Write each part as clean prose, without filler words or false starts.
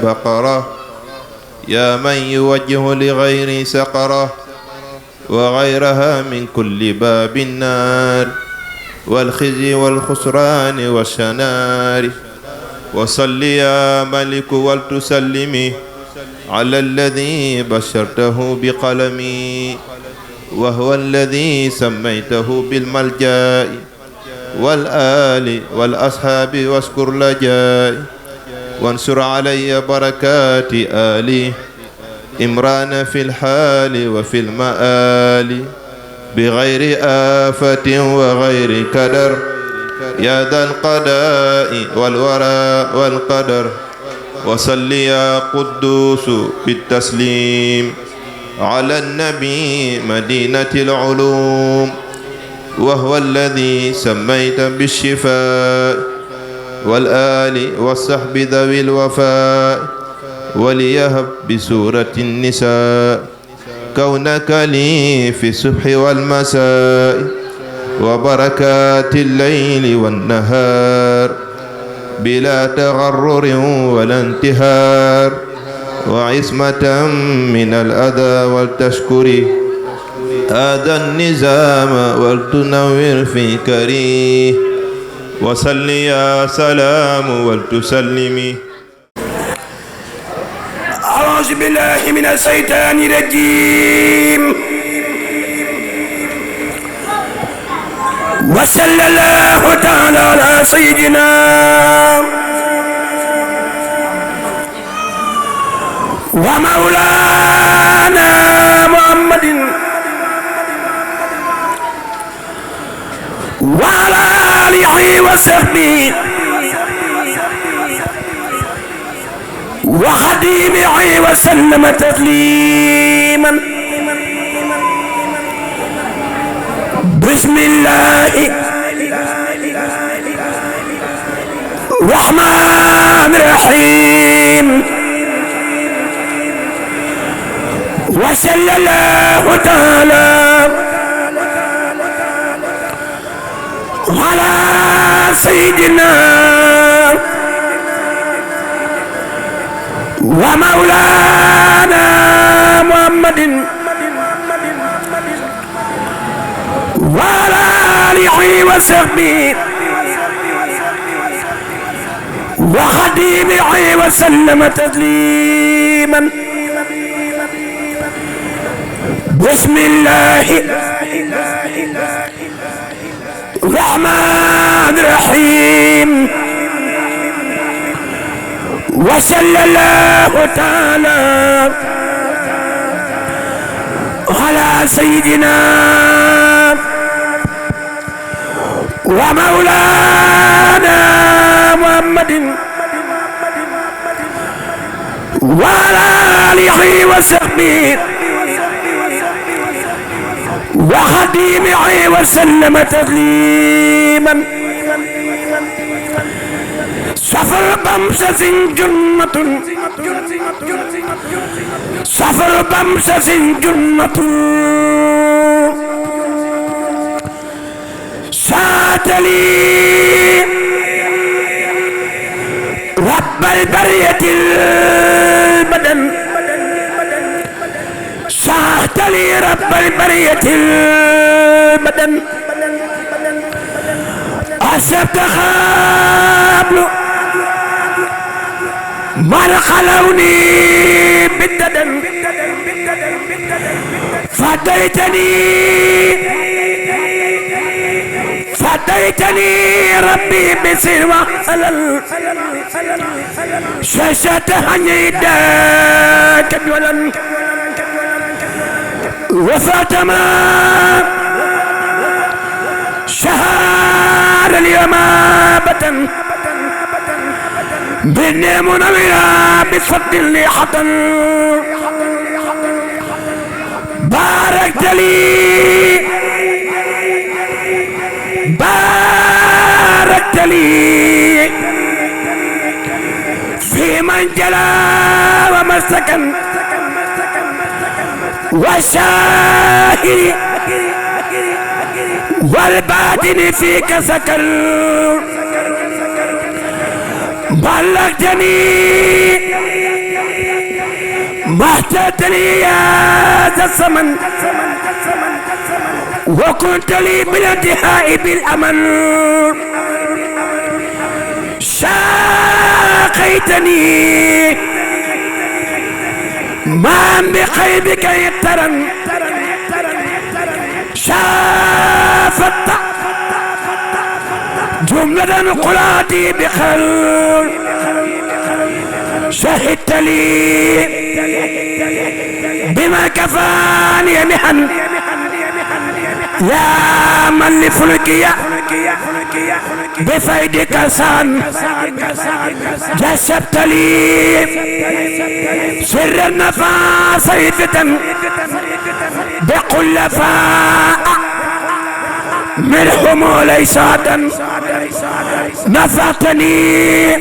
البقرة يا من يوجه لغير سقرة وغيرها من كل باب النار والخزي والخسران والشنار وصل يا ملك ولتسلمي على الذي بشرته بقلمي وهو الذي سميته بالملجأ والآل والأصحاب واشكر لجائي وانصر علي بركات آلي إمران في الحال وفي المآل بغير آفة وغير كدر يا ذا القضاء والوراء والقدر وصل يا قدوس بالتسليم على النبي مدينة العلوم وهو الذي سميت بالشفاء والآل والصحب ذوي الوفاء وليهب بسورة النساء كونك لي في الصبح والمساء وبركات الليل والنهار بلا تغرر ولا انتهار وعصمة من الأذى ولتشكري هذا النظام ولتنور في كريه وصل يا سلام ولتسلمي. أعوذ بالله من الشيطان الرجيم وصلى الله تعالى على سيدنا ومولانا محمد وعلى آله وصحبه وخديمه وسلم تسليما. بسم الله الرحمن الرحيم وصلى الله تعالى على سيدنا ومولانا محمد وعلى آله وصحبه وخديمه وسلم تسليما. بسم الله الرحمن الرحيم وصلى الله تعالى على سيدنا ومولانا محمد وعلى آله وصحبه وخديمه وسلم تسليما. سفر بمسة جنة سفر بمسة جنة ساتلي رب البرية البدن ساتلي رب البرية البدن أسبت خابل من خلوني بالددن فديتني ربي بسوى خلل شاشة حنيدك ولن وفاتما شهر اليوم بطن بني منورا بصد لي حطن باركت لي في من جلا ومسكن والشاهد والباطن فيك سكن بلغتني ما اهتدت لي يا ذا الزمن وكنت لي بالانتهاء بالأمل شاقيتني ما بقلبك يترن شافت جملة قلاتي بخل شهدت لي بما كفاني محن يا من لفلكي بفيدك سان جسبت لي سر النفاس فتن بقل فاء منهم ليسادا نفعتني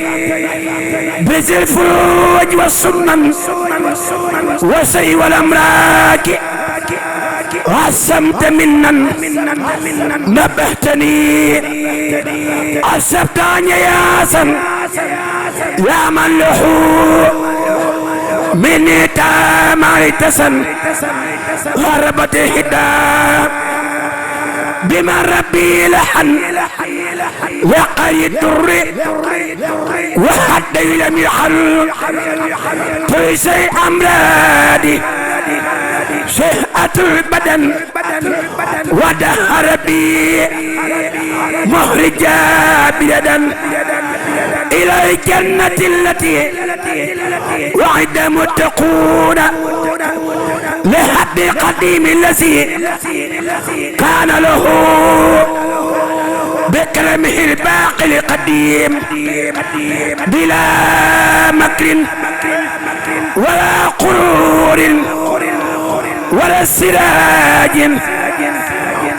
بذي الفروج والسنن وسي والأملاك عصمت منا نبهتني عصبت عن ياسا يا من لحو مني تامع تسن غربت هدام بما ربي لحن وقري الدر وحد لم يحل تيسي أمرادي شهأة البدن ودهر بي مخرجا بلدا إلى الجنة التي وعد متقون لحد قديم الذي كان له بكرمه الباقي القديم بلا مكر ولا قرور ولا سراج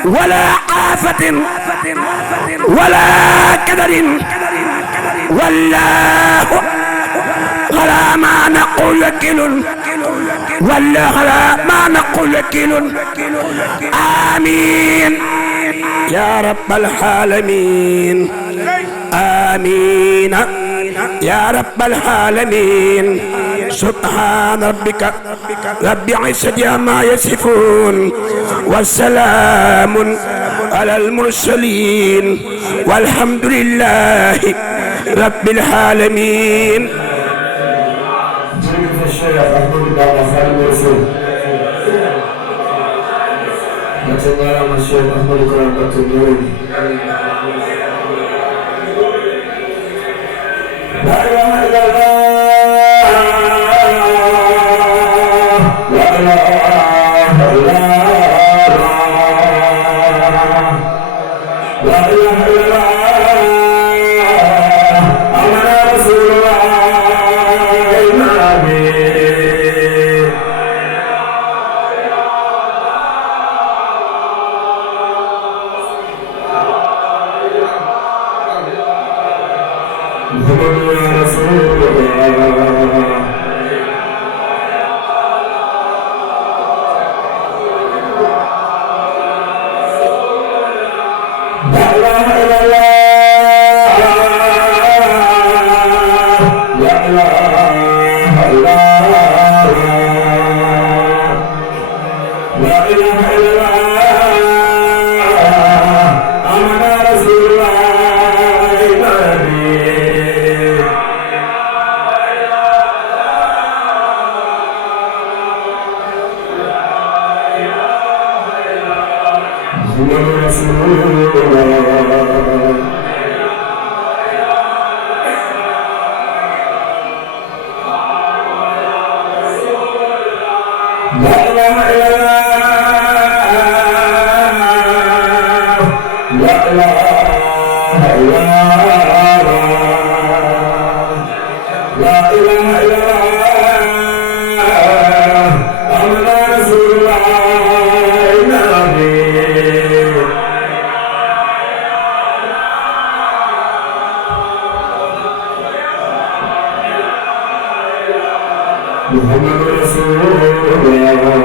ولا آفة ولا كدر والله على ما نقول وكيل والله على ما نقول وكيل آمين يا رب العالمين آمين يا رب العالمين سبحان ربك رب العزة عما يصفون والسلام على المرسلين والحمد لله رب العالمين. لا إله إلا الله لا إله إلا الله لا إله إلا الله أمنا رسول الله النبي محمد يا رسول الله لا إله إلا الله لا إله إلا الله لا إله إلا الله أمنا رسول الله النبي محمد رسول الله لا إله إلا الله لا إله إلا الله لا إله إلا الله أمنا رسول الله النبي محمد رسول الله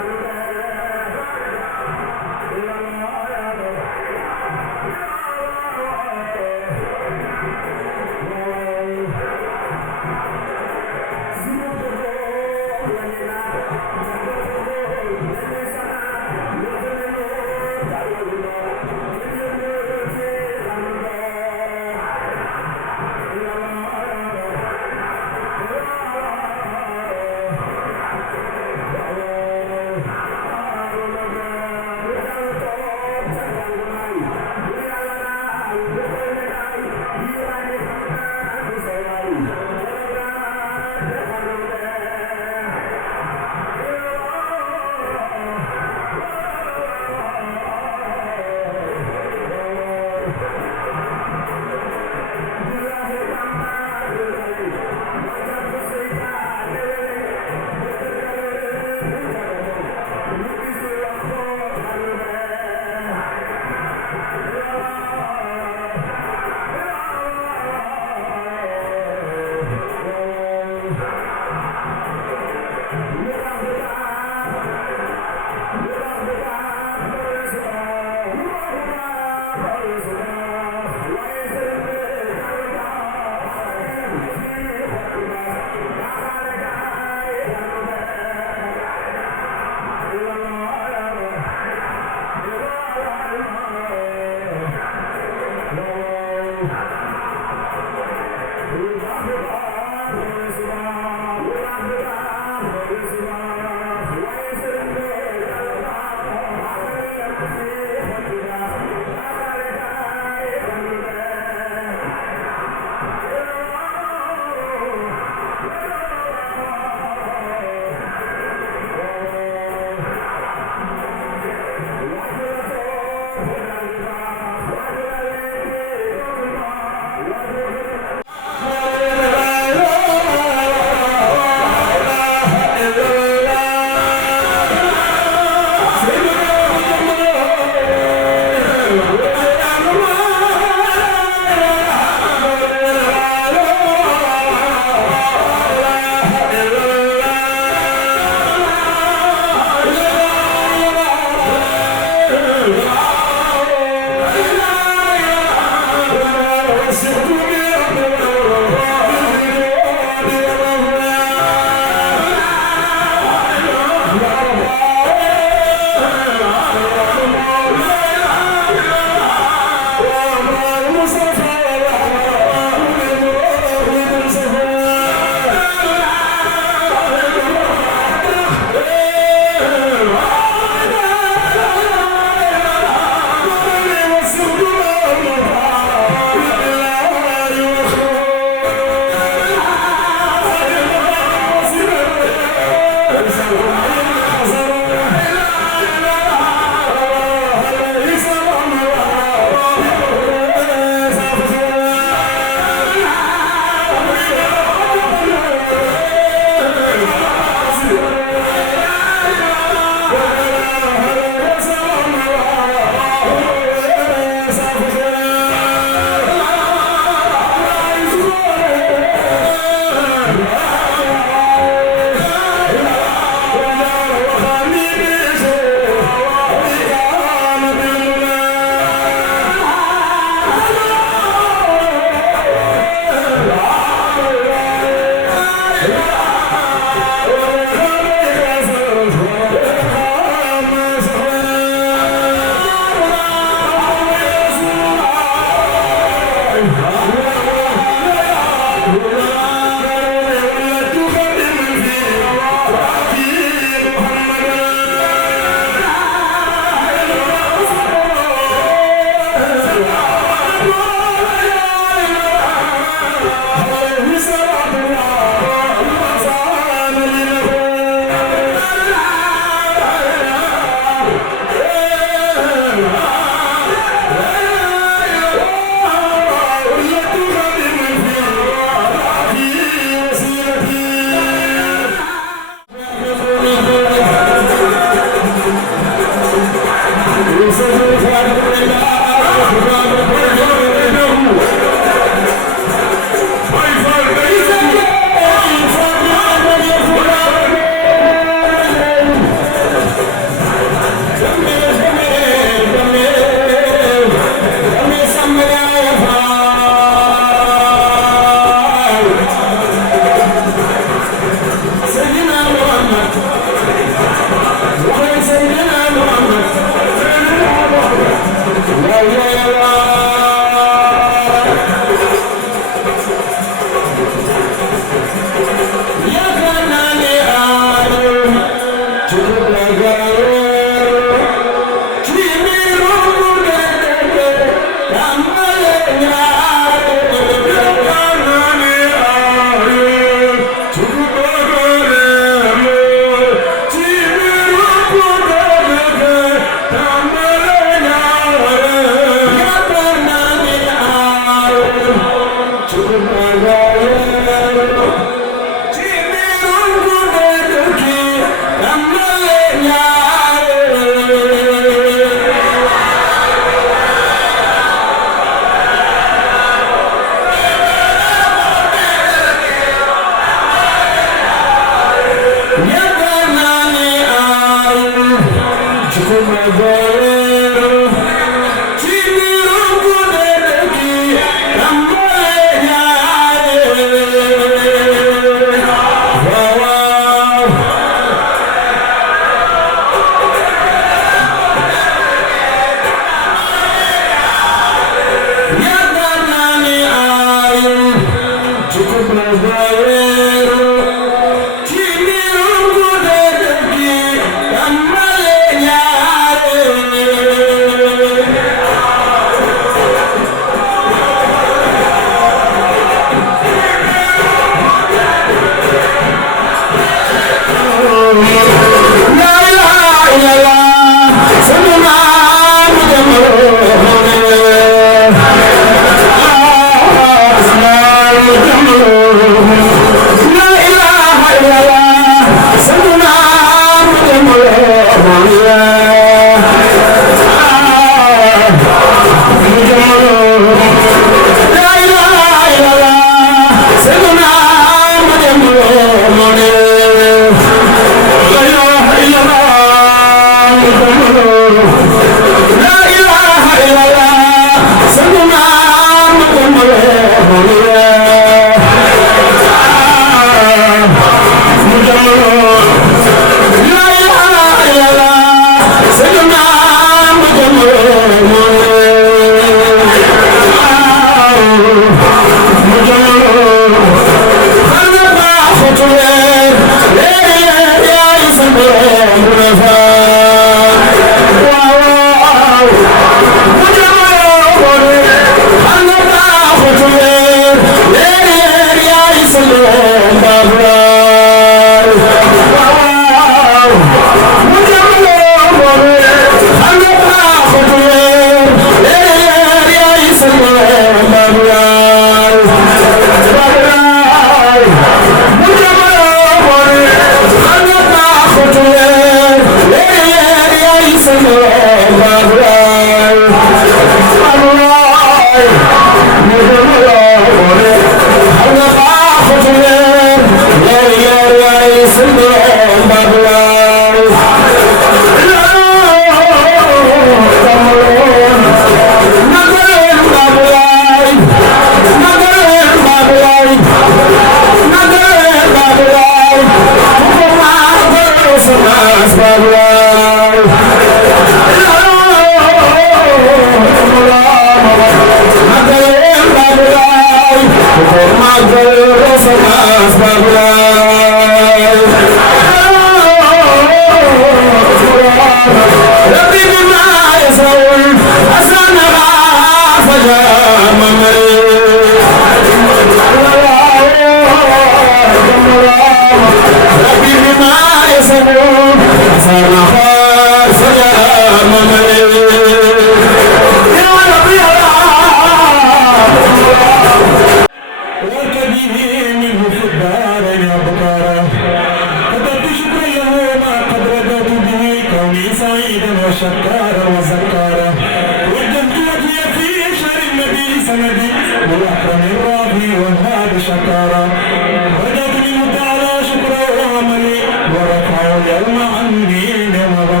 شكرا وعملي ورفع اليوم عني وضع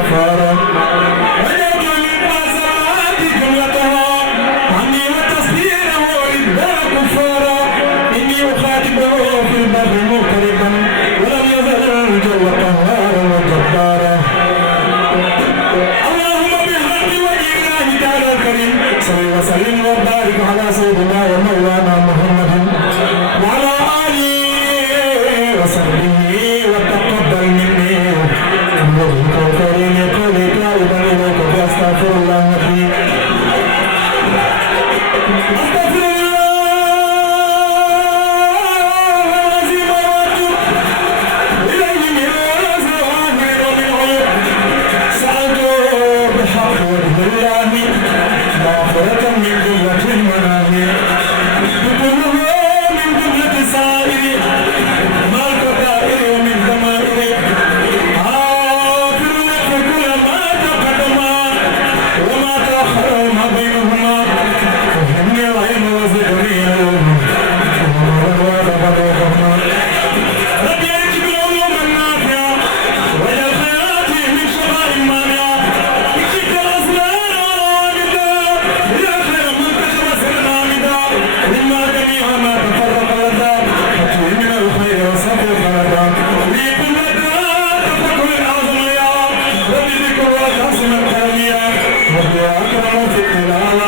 وسلم في الكلام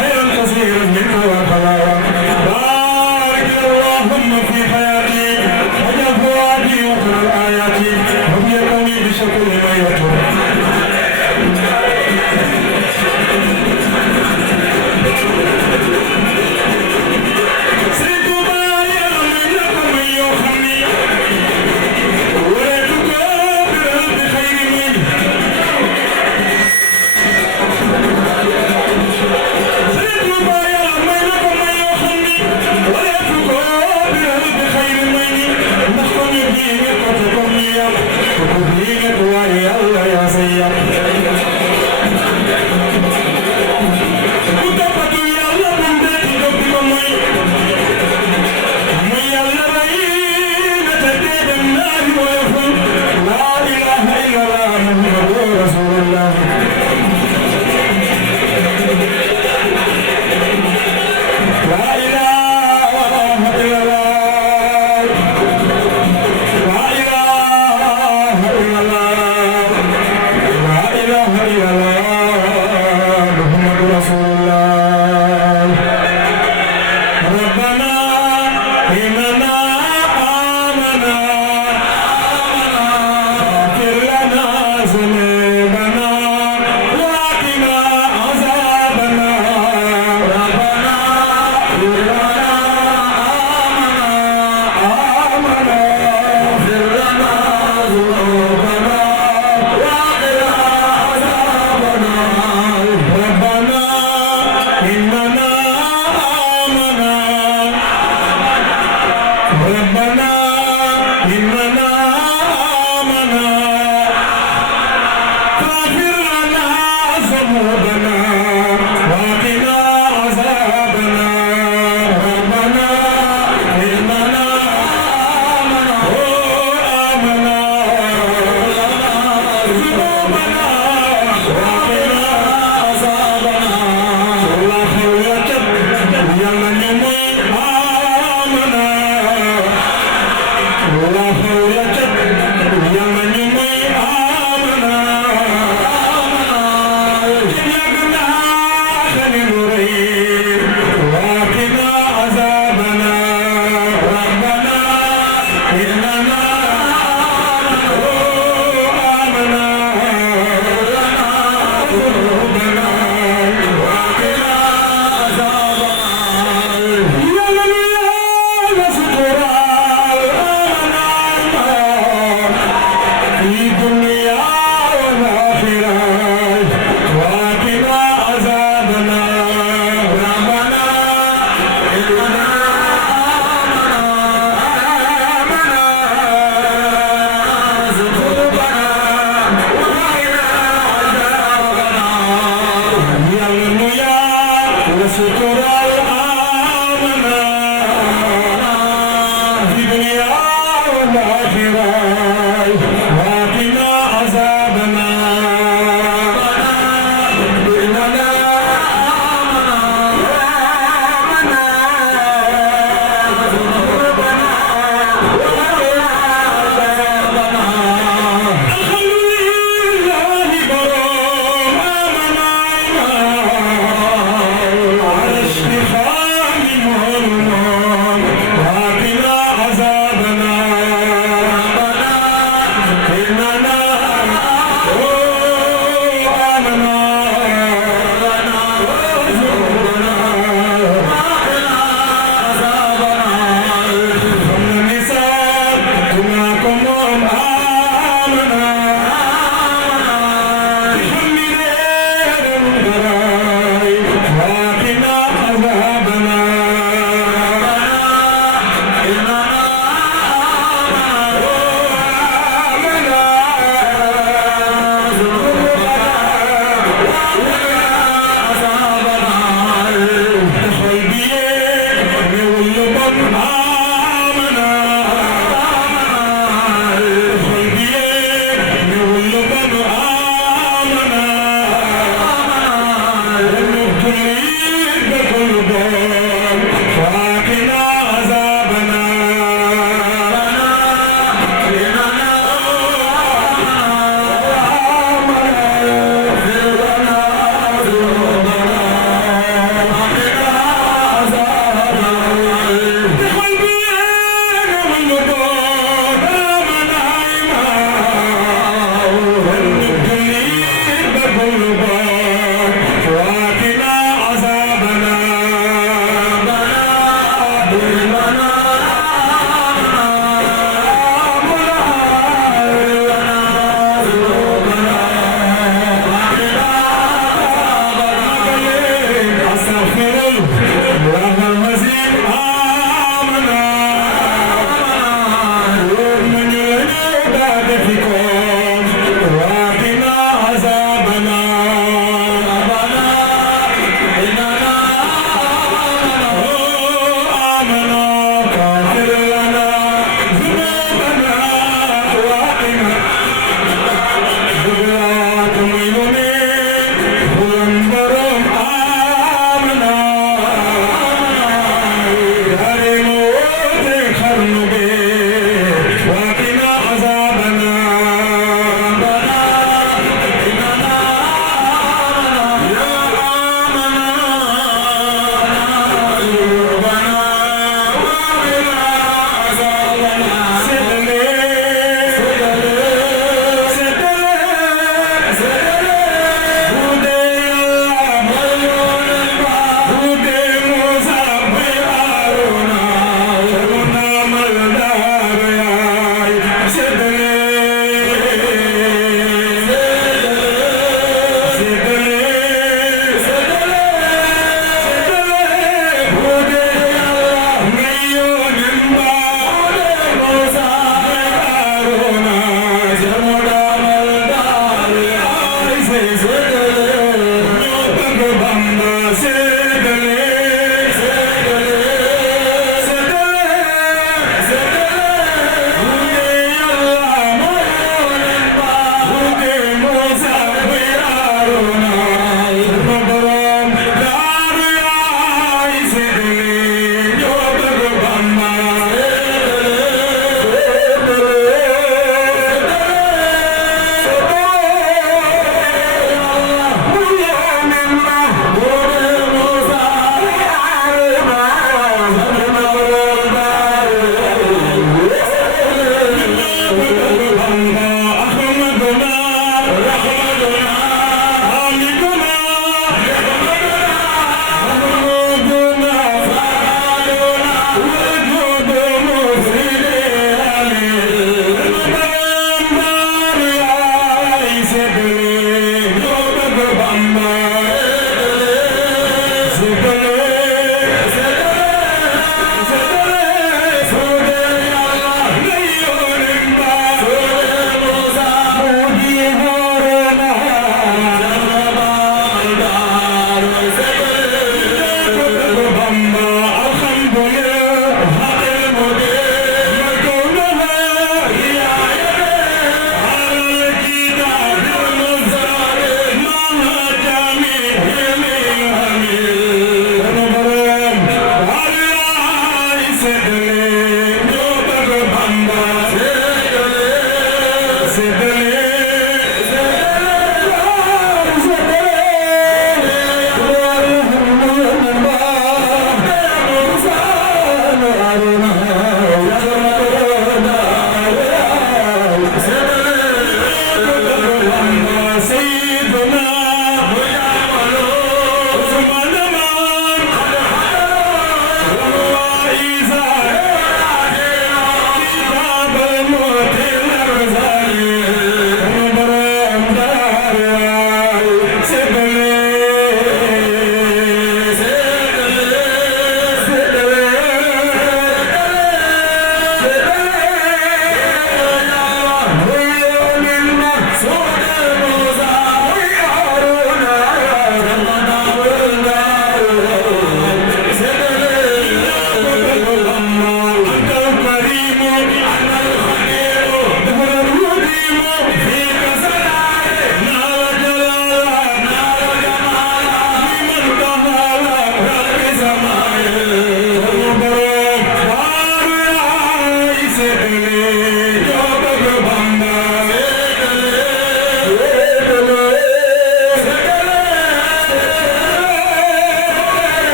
خيرا كثيرا منه والبلاء بارك اللهم في حياتي وجل فؤادي وكل الآيات وهي كوني بشكل ما يطلب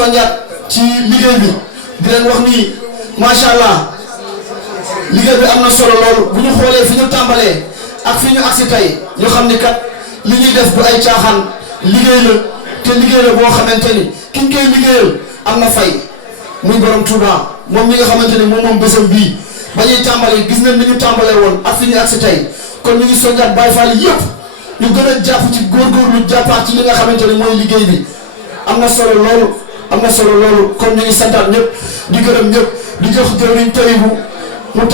soññaat ci liggéey bi di leen wax ni macha allah liggéey bi am na solo loolu bu ñu xoolee fi ñu tàmbalee ak fi ñu agsi tey ñu xam ni kat li ñuy def bu ay caaxaan liggéey la te liggéey la boo xamante ni ki ñu koy liggéeyal am na fay muy borom Touba moom mi nga xamante ni moom bésam bii ba ñuy tàmbalee gis nañ ni ñu tàmbalee woon ak fi ñu agsi tey kon ñu ngi soññaat Baye Fall yëpp ñu gën a jàpp ci góorgóorlu jàppaat ci li nga xamante ni mooy liggéey bi am na solo loolu kon ñu ngi santaat ñëpp di gërëm ñëpp di jox jëwriñ Taybu